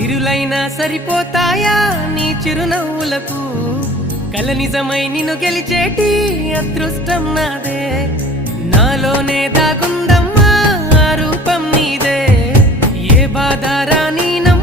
సిరులైనా సరిపోతాయా నీ చిరునవ్వులకు కల నిజమై నిన్ను గెలిచేటి అదృష్టం నాదే నాలోనే దాగుందమ్మా ఆ రూపం నీదే ఏ బాధ రాని